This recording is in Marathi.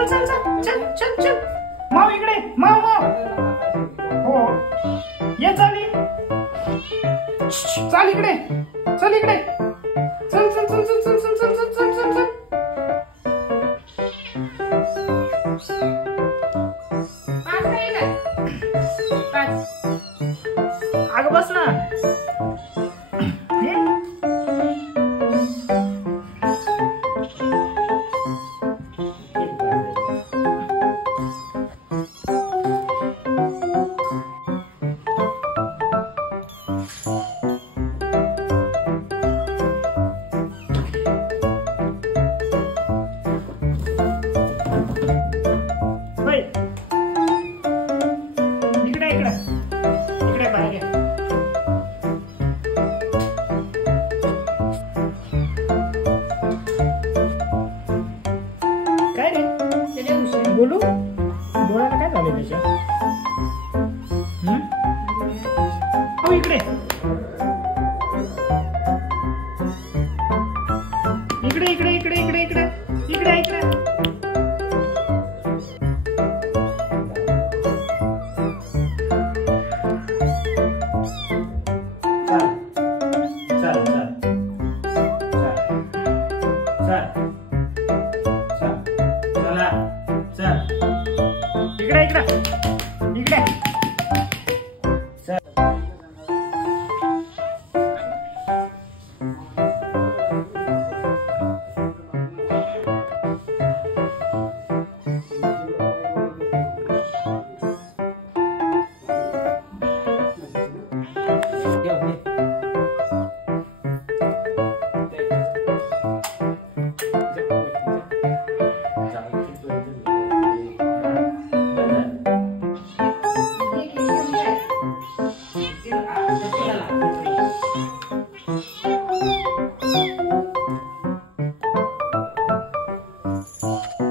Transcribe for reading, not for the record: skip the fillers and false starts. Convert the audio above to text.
चल चल चल चल चल चल माव इकडे माव माव हो ये चाली चाल इकडे चल इकडे चल चल चल चल चल चल चल चल चल चल अगं बस ना बोलू डोळ्याला काय झालं त्याच्या हो इकडे इकडे इकडे इकडे इकडे इकडे इकडे इकडे इकडे इकडे इकडे Thank you.